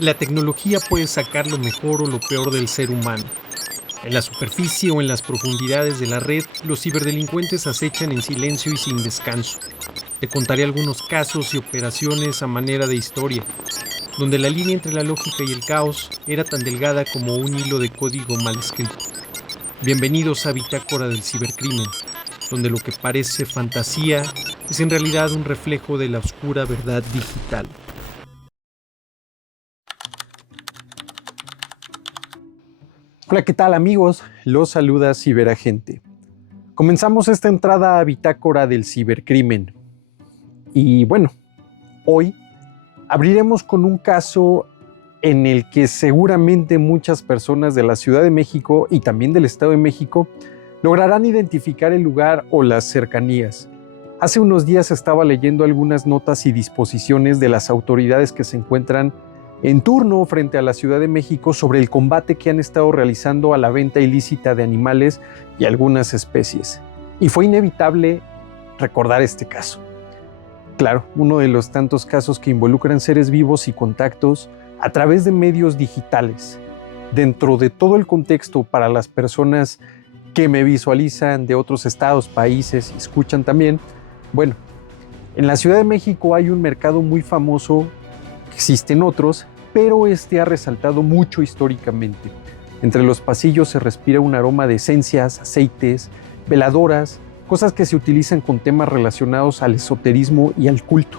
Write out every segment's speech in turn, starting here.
La tecnología puede sacar lo mejor o lo peor del ser humano. En la superficie o en las profundidades de la red, los ciberdelincuentes acechan en silencio y sin descanso. Te contaré algunos casos y operaciones a manera de historia, donde la línea entre la lógica y el caos era tan delgada como un hilo de código mal escrito. Bienvenidos a Bitácora del Cibercrimen, donde lo que parece fantasía es en realidad un reflejo de la oscura verdad digital. Hola, ¿qué tal amigos? Los saluda Ciberagente. Comenzamos esta entrada a Bitácora del Cibercrimen. Y bueno, hoy abriremos con un caso en el que seguramente muchas personas de la Ciudad de México y también del Estado de México lograrán identificar el lugar o las cercanías. Hace unos días estaba leyendo algunas notas y disposiciones de las autoridades que se encuentran en turno frente a la Ciudad de México sobre el combate que han estado realizando a la venta ilícita de animales y algunas especies. Y fue inevitable recordar este caso. Claro, uno de los tantos casos que involucran seres vivos y contactos a través de medios digitales. Dentro de todo el contexto para las personas que me visualizan de otros estados, países y escuchan también, bueno, en la Ciudad de México hay un mercado muy famoso. Existen otros, pero este ha resaltado mucho históricamente. Entre los pasillos se respira un aroma de esencias, aceites, veladoras, cosas que se utilizan con temas relacionados al esoterismo y al culto,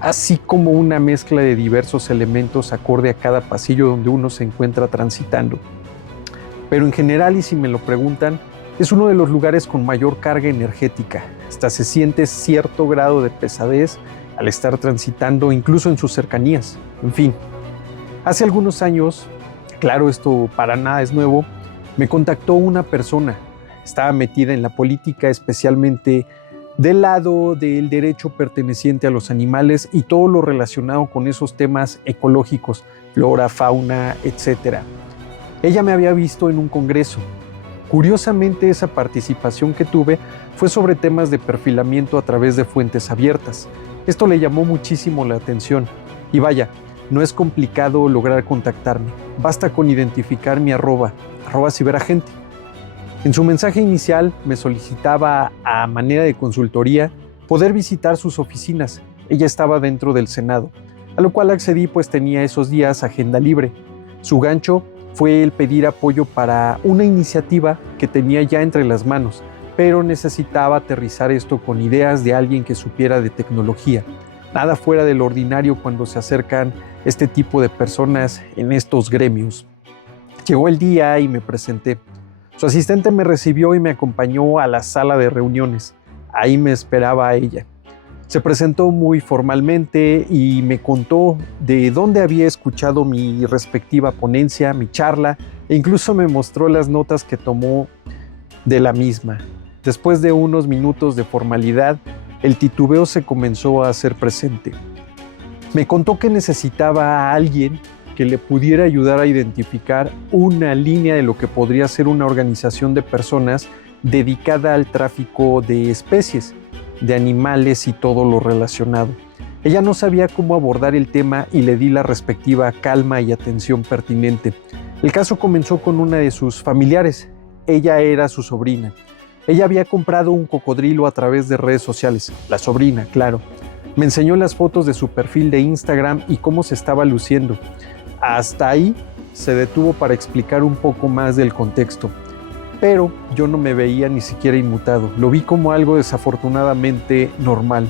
así como una mezcla de diversos elementos acorde a cada pasillo donde uno se encuentra transitando. Pero en general, y si me lo preguntan, es uno de los lugares con mayor carga energética. Hasta se siente cierto grado de pesadez al estar transitando, incluso en sus cercanías. En fin, hace algunos años, claro, esto para nada es nuevo, me contactó una persona. Estaba metida en la política, especialmente del lado del derecho perteneciente a los animales y todo lo relacionado con esos temas ecológicos, flora, fauna, etc. Ella me había visto en un congreso. Curiosamente, esa participación que tuve fue sobre temas de perfilamiento a través de fuentes abiertas. Esto le llamó muchísimo la atención. Y vaya, no es complicado lograr contactarme. Basta con identificar mi arroba ciberagente. En su mensaje inicial me solicitaba, a manera de consultoría, poder visitar sus oficinas. Ella estaba dentro del Senado, a lo cual accedí, pues tenía esos días agenda libre. Su gancho fue el pedir apoyo para una iniciativa que tenía ya entre las manos, pero necesitaba aterrizar esto con ideas de alguien que supiera de tecnología. Nada fuera de lo ordinario cuando se acercan este tipo de personas en estos gremios. Llegó el día y me presenté. Su asistente me recibió y me acompañó a la sala de reuniones. Ahí me esperaba ella. Se presentó muy formalmente y me contó de dónde había escuchado mi respectiva ponencia, mi charla, e incluso me mostró las notas que tomó de la misma. Después de unos minutos de formalidad, el titubeo se comenzó a hacer presente. Me contó que necesitaba a alguien que le pudiera ayudar a identificar una línea de lo que podría ser una organización de personas dedicada al tráfico de especies, de animales y todo lo relacionado. Ella no sabía cómo abordar el tema y le di la respectiva calma y atención pertinente. El caso comenzó con una de sus familiares. Ella era su sobrina. Ella había comprado un cocodrilo a través de redes sociales. La sobrina, claro. Me enseñó las fotos de su perfil de Instagram y cómo se estaba luciendo. Hasta ahí se detuvo para explicar un poco más del contexto. Pero yo no me veía ni siquiera inmutado. Lo vi como algo desafortunadamente normal.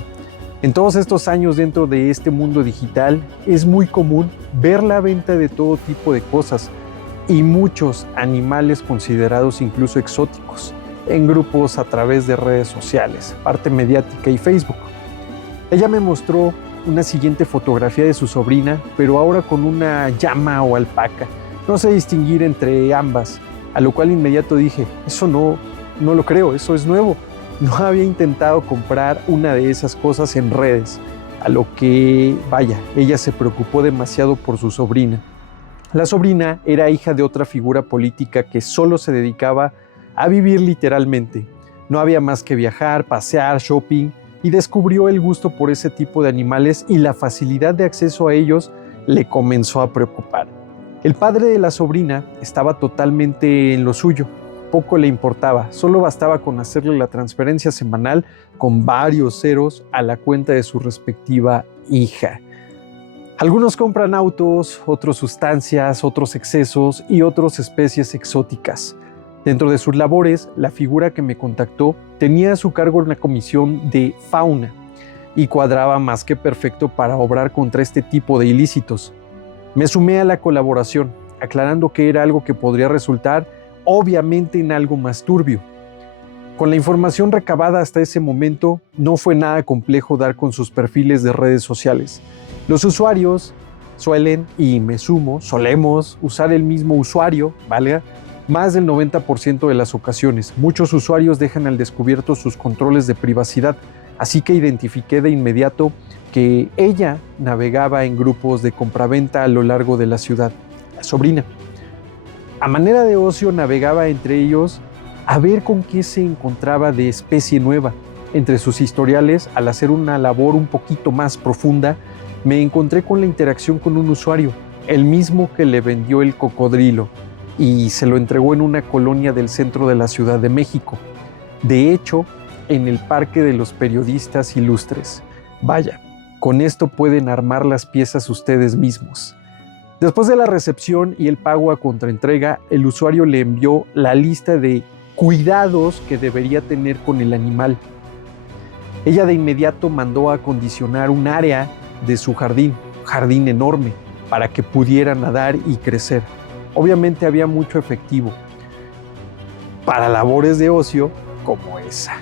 En todos estos años dentro de este mundo digital es muy común ver la venta de todo tipo de cosas y muchos animales considerados incluso exóticos en grupos a través de redes sociales, parte mediática y Facebook. Ella me mostró una siguiente fotografía de su sobrina, pero ahora con una llama o alpaca. No sé distinguir entre ambas, a lo cual inmediato dije, eso no lo creo, eso es nuevo. No había intentado comprar una de esas cosas en redes, a lo que, vaya, ella se preocupó demasiado por su sobrina. La sobrina era hija de otra figura política que solo se dedicaba a vivir literalmente. No había más que viajar, pasear, shopping, y descubrió el gusto por ese tipo de animales y la facilidad de acceso a ellos le comenzó a preocupar. El padre de la sobrina estaba totalmente en lo suyo. Poco le importaba, solo bastaba con hacerle la transferencia semanal con varios ceros a la cuenta de su respectiva hija. Algunos compran autos, otros sustancias, otros excesos y otras especies exóticas. Dentro de sus labores, la figura que me contactó tenía a su cargo una comisión de fauna y cuadraba más que perfecto para obrar contra este tipo de ilícitos. Me sumé a la colaboración, aclarando que era algo que podría resultar obviamente en algo más turbio. Con la información recabada hasta ese momento, no fue nada complejo dar con sus perfiles de redes sociales. Los usuarios suelen, y me sumo, solemos usar el mismo usuario, ¿vale? Más del 90% de las ocasiones. Muchos usuarios dejan al descubierto sus controles de privacidad, así que identifiqué de inmediato que ella navegaba en grupos de compraventa a lo largo de la ciudad, la sobrina. A manera de ocio navegaba entre ellos a ver con qué se encontraba de especie nueva. Entre sus historiales, al hacer una labor un poquito más profunda, me encontré con la interacción con un usuario, el mismo que le vendió el cocodrilo, y se lo entregó en una colonia del centro de la Ciudad de México. De hecho, en el Parque de los Periodistas Ilustres. Vaya, con esto pueden armar las piezas ustedes mismos. Después de la recepción y el pago a contraentrega, el usuario le envió la lista de cuidados que debería tener con el animal. Ella de inmediato mandó a acondicionar un área de su jardín, un jardín enorme, para que pudiera nadar y crecer. Obviamente había mucho efectivo para labores de ocio como esa.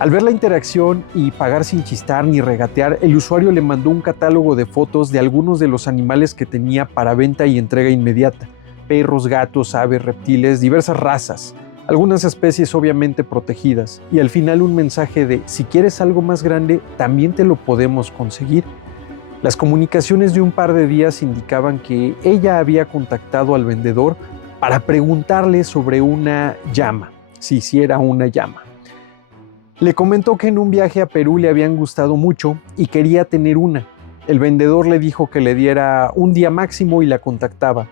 Al ver la interacción y pagar sin chistar ni regatear, el usuario le mandó un catálogo de fotos de algunos de los animales que tenía para venta y entrega inmediata. Perros, gatos, aves, reptiles, diversas razas, algunas especies obviamente protegidas, y al final un mensaje de si quieres algo más grande, también te lo podemos conseguir. Las comunicaciones de un par de días indicaban que ella había contactado al vendedor para preguntarle sobre una llama, si era una llama. Le comentó que en un viaje a Perú le habían gustado mucho y quería tener una. El vendedor le dijo que le diera un día máximo y la contactaba.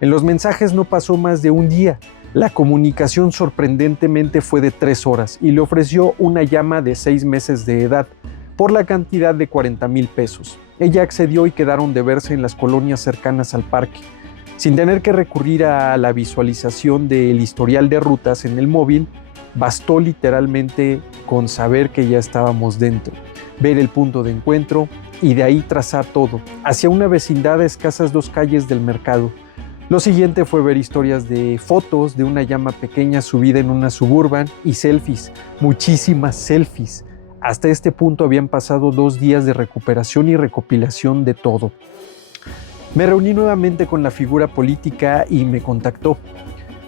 En los mensajes no pasó más de un día. La comunicación sorprendentemente fue de 3 horas y le ofreció una llama de 6 meses de edad por la cantidad de 40,000 pesos. Ella accedió y quedaron de verse en las colonias cercanas al parque. Sin tener que recurrir a la visualización del historial de rutas en el móvil, bastó literalmente con saber que ya estábamos dentro, ver el punto de encuentro y de ahí trazar todo, hacia una vecindad a escasas 2 calles del mercado. Lo siguiente fue ver historias de fotos de una llama pequeña subida en una Suburban y selfies, muchísimas selfies. Hasta este punto habían pasado 2 días de recuperación y recopilación de todo. Me reuní nuevamente con la figura política y me contactó.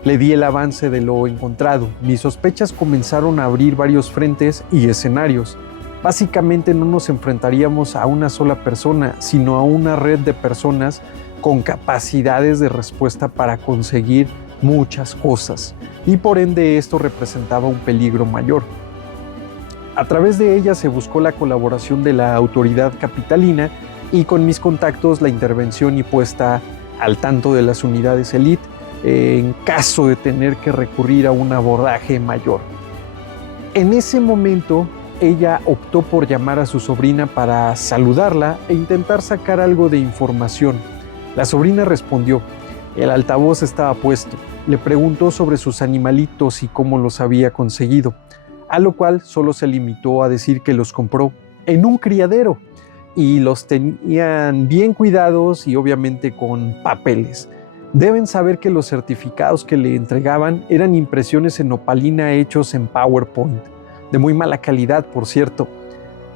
Le di el avance de lo encontrado. Mis sospechas comenzaron a abrir varios frentes y escenarios. Básicamente no nos enfrentaríamos a una sola persona, sino a una red de personas con capacidades de respuesta para conseguir muchas cosas. Y por ende esto representaba un peligro mayor. A través de ella se buscó la colaboración de la autoridad capitalina y con mis contactos la intervención y puesta al tanto de las unidades élite en caso de tener que recurrir a un abordaje mayor. En ese momento, ella optó por llamar a su sobrina para saludarla e intentar sacar algo de información. La sobrina respondió. El altavoz estaba puesto. Le preguntó sobre sus animalitos y cómo los había conseguido, a lo cual solo se limitó a decir que los compró en un criadero y los tenían bien cuidados y obviamente con papeles. Deben saber que los certificados que le entregaban eran impresiones en opalina hechos en PowerPoint, de muy mala calidad, por cierto.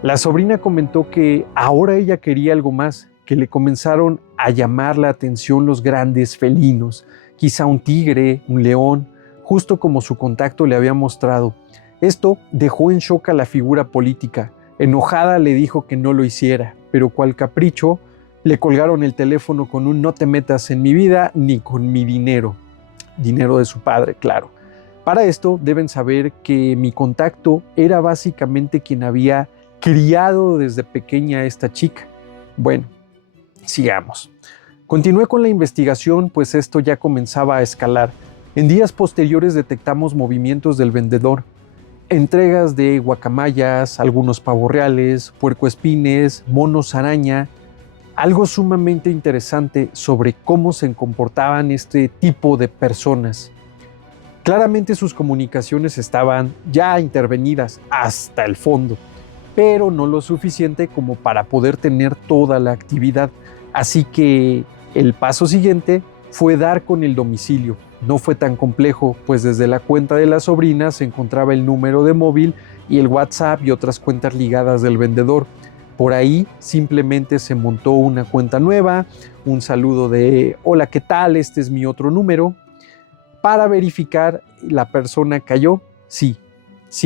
La sobrina comentó que ahora ella quería algo más, que le comenzaron a llamar la atención los grandes felinos, quizá un tigre, un león, justo como su contacto le había mostrado. Esto dejó en shock a la figura política. Enojada le dijo que no lo hiciera, pero cual capricho, le colgaron el teléfono con un no te metas en mi vida ni con mi dinero. Dinero de su padre, claro. Para esto deben saber que mi contacto era básicamente quien había criado desde pequeña a esta chica. Bueno, Sigamos. Continué con la investigación, pues esto ya comenzaba a escalar. En días posteriores detectamos movimientos del vendedor, entregas de guacamayas, algunos pavos reales, puercoespines, monos araña, algo sumamente interesante sobre cómo se comportaban este tipo de personas. Claramente sus comunicaciones estaban ya intervenidas hasta el fondo, pero no lo suficiente como para poder tener toda la actividad. Así que el paso siguiente fue dar con el domicilio. No fue tan complejo, pues desde la cuenta de la sobrina se encontraba el número de móvil y el WhatsApp y otras cuentas ligadas del vendedor. Por ahí simplemente se montó una cuenta nueva, un saludo de hola, ¿qué tal? Este es mi otro número. Para verificar, la persona cayó. Sí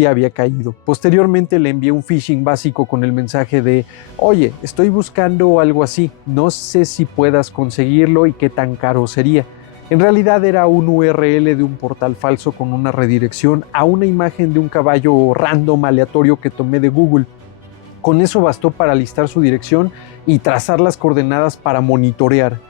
había caído. Posteriormente le envié un phishing básico con el mensaje de oye, estoy buscando algo así, no sé si puedas conseguirlo y qué tan caro sería. En realidad era un URL de un portal falso con una redirección a una imagen de un caballo random aleatorio que tomé de Google. Con eso bastó para listar su dirección y trazar las coordenadas para monitorear.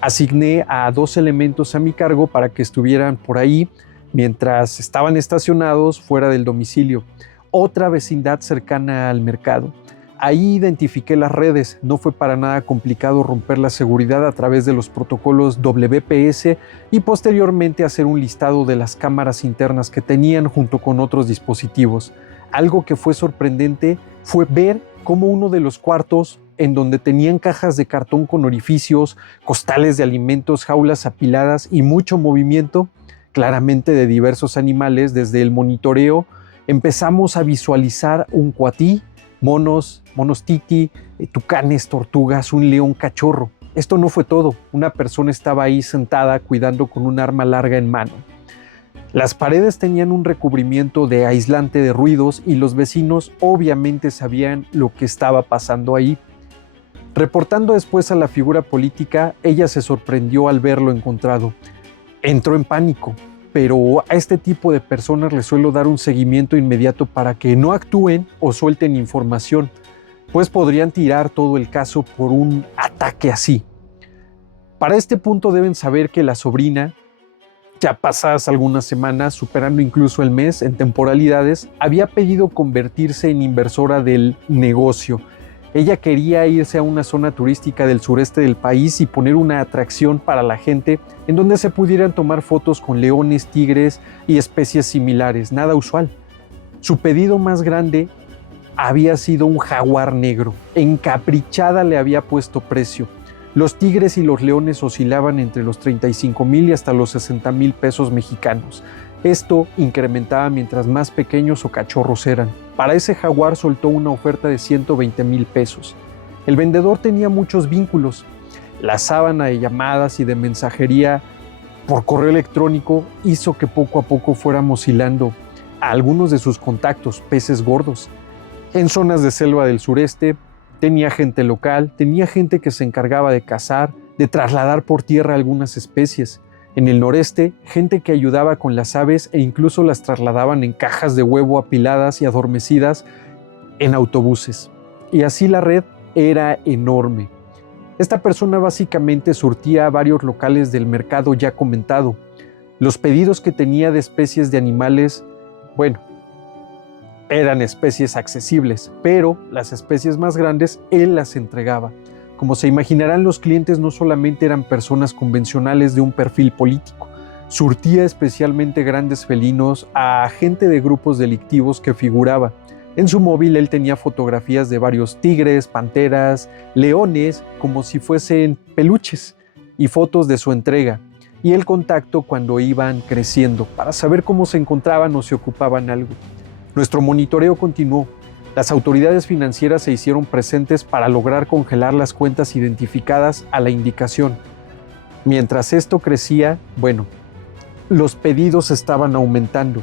Asigné a 2 elementos a mi cargo para que estuvieran por ahí mientras estaban estacionados fuera del domicilio. Otra vecindad cercana al mercado. Ahí identifiqué las redes. No fue para nada complicado romper la seguridad a través de los protocolos WPS y posteriormente hacer un listado de las cámaras internas que tenían junto con otros dispositivos. Algo que fue sorprendente fue ver cómo uno de los cuartos, en donde tenían cajas de cartón con orificios, costales de alimentos, jaulas apiladas y mucho movimiento, claramente de diversos animales, desde el monitoreo empezamos a visualizar un cuatí, monos titi, tucanes, tortugas, un león cachorro. Esto no fue todo, una persona estaba ahí sentada cuidando con un arma larga en mano. Las paredes tenían un recubrimiento de aislante de ruidos y los vecinos obviamente sabían lo que estaba pasando ahí. Reportando después a la figura política, ella se sorprendió al verlo encontrado. Entró en pánico, pero a este tipo de personas les suelo dar un seguimiento inmediato para que no actúen o suelten información, pues podrían tirar todo el caso por un ataque así. Para este punto deben saber que la sobrina, ya pasadas algunas semanas, superando incluso el mes en temporalidades, había pedido convertirse en inversora del negocio. Ella quería irse a una zona turística del sureste del país y poner una atracción para la gente en donde se pudieran tomar fotos con leones, tigres y especies similares, nada usual. Su pedido más grande había sido un jaguar negro. Encaprichada le había puesto precio. Los tigres y los leones oscilaban entre los 35,000 y hasta los 60,000 pesos mexicanos. Esto incrementaba mientras más pequeños o cachorros eran. Para ese jaguar soltó una oferta de 120,000 pesos. El vendedor tenía muchos vínculos. La sábana de llamadas y de mensajería por correo electrónico hizo que poco a poco fuéramos hilando a algunos de sus contactos, peces gordos. En zonas de selva del sureste, tenía gente local, tenía gente que se encargaba de cazar, de trasladar por tierra algunas especies. En el noreste, gente que ayudaba con las aves e incluso las trasladaban en cajas de huevo apiladas y adormecidas en autobuses. Y así la red era enorme. Esta persona básicamente surtía a varios locales del mercado ya comentado. Los pedidos que tenía de especies de animales, eran especies accesibles, pero las especies más grandes él las entregaba. Como se imaginarán, los clientes no solamente eran personas convencionales de un perfil político, surtía especialmente grandes felinos a gente de grupos delictivos que figuraba. En su móvil él tenía fotografías de varios tigres, panteras, leones, como si fuesen peluches, y fotos de su entrega, y el contacto cuando iban creciendo, para saber cómo se encontraban o se ocupaban algo. Nuestro monitoreo continuó. Las autoridades financieras se hicieron presentes para lograr congelar las cuentas identificadas a la indicación. Mientras esto crecía, los pedidos estaban aumentando.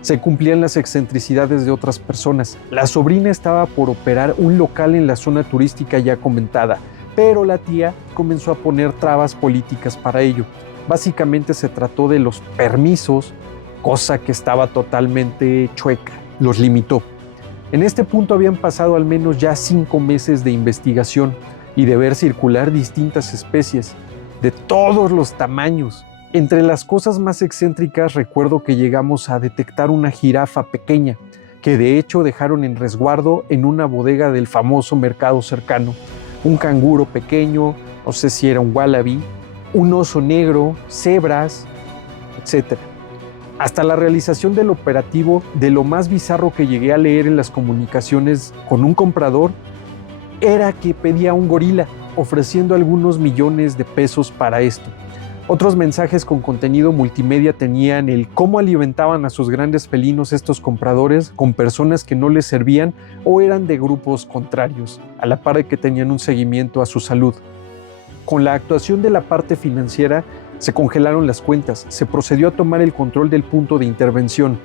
Se cumplían las excentricidades de otras personas. La sobrina estaba por operar un local en la zona turística ya comentada, pero la tía comenzó a poner trabas políticas para ello. Básicamente se trató de los permisos, cosa que estaba totalmente chueca. Los limitó. En este punto habían pasado al menos ya 5 meses de investigación. y de ver circular distintas especies de todos los tamaños. Entre las cosas más excéntricas recuerdo que llegamos a detectar una jirafa pequeña, que de hecho dejaron en resguardo en una bodega del famoso mercado cercano, un canguro pequeño, no sé si era un wallaby, un oso negro, cebras, etc. Hasta la realización del operativo, de lo más bizarro que llegué a leer en las comunicaciones con un comprador, era que pedía un gorila, ofreciendo algunos millones de pesos para esto. Otros mensajes con contenido multimedia tenían el cómo alimentaban a sus grandes felinos estos compradores con personas que no les servían o eran de grupos contrarios, a la par de que tenían un seguimiento a su salud. Con la actuación de la parte financiera, se congelaron las cuentas, se procedió a tomar el control del punto de intervención.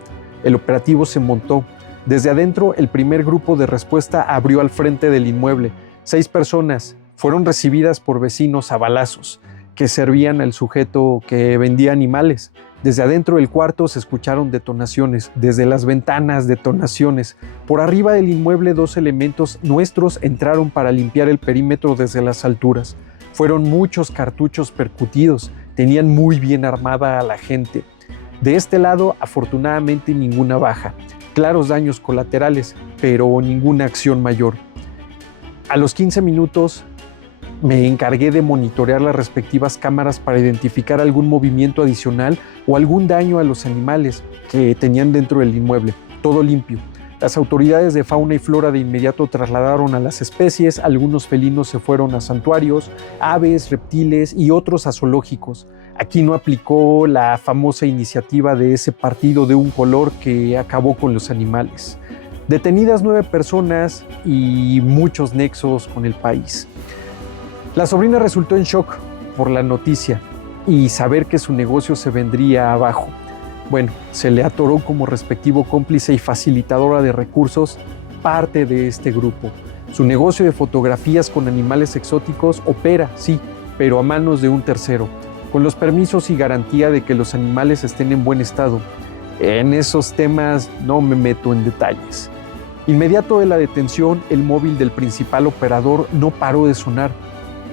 El operativo se montó. Desde adentro, el primer grupo de respuesta abrió al frente del inmueble. 6 personas fueron recibidas por vecinos a balazos que servían al sujeto que vendía animales. Desde adentro del cuarto se escucharon detonaciones, desde las ventanas detonaciones. Por arriba del inmueble 2 elementos nuestros entraron para limpiar el perímetro desde las alturas. Fueron muchos cartuchos percutidos, tenían muy bien armada a la gente. De este lado, afortunadamente ninguna baja, claros daños colaterales, pero ninguna acción mayor. A los 15 minutos me encargué de monitorear las respectivas cámaras para identificar algún movimiento adicional o algún daño a los animales que tenían dentro del inmueble. Todo limpio. Las autoridades de fauna y flora de inmediato trasladaron a las especies, algunos felinos se fueron a santuarios, aves, reptiles y otros a zoológicos. Aquí no aplicó la famosa iniciativa de ese partido de un color que acabó con los animales. Detenidas 9 personas y muchos nexos con el país. La sobrina resultó en shock por la noticia y saber que su negocio se vendría abajo. Bueno, se le atoró como respectivo cómplice y facilitadora de recursos parte de este grupo. Su negocio de fotografías con animales exóticos opera, sí, pero a manos de un tercero, con los permisos y garantía de que los animales estén en buen estado. En esos temas no me meto en detalles. Inmediato de la detención, el móvil del principal operador no paró de sonar.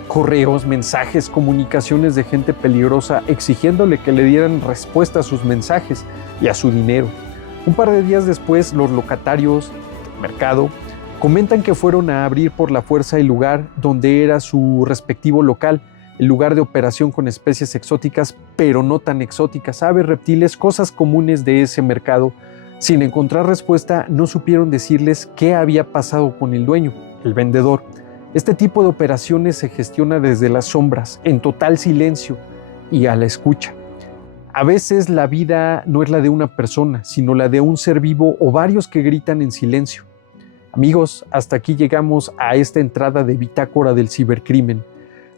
Correos, mensajes, comunicaciones de gente peligrosa exigiéndole que le dieran respuesta a sus mensajes y a su dinero. Un par de días después, los locatarios del mercado comentan que fueron a abrir por la fuerza el lugar donde era su respectivo local, el lugar de operación con especies exóticas, pero no tan exóticas, aves, reptiles, cosas comunes de ese mercado. Sin encontrar respuesta, no supieron decirles qué había pasado con el dueño, el vendedor. Este tipo de operaciones se gestiona desde las sombras, en total silencio y a la escucha. A veces la vida no es la de una persona, sino la de un ser vivo o varios que gritan en silencio. Amigos, hasta aquí llegamos a esta entrada de Bitácora del Cibercrimen.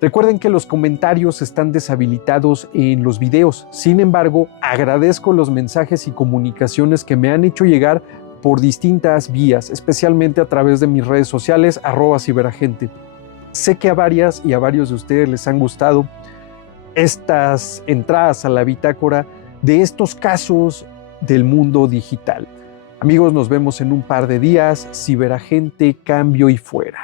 Recuerden que los comentarios están deshabilitados en los videos. Sin embargo, agradezco los mensajes y comunicaciones que me han hecho llegar por distintas vías, especialmente a través de mis redes sociales, @ciberagente. Sé que a varias y a varios de ustedes les han gustado estas entradas a la bitácora de estos casos del mundo digital. Amigos, nos vemos en un par de días. Ciberagente, cambio y fuera.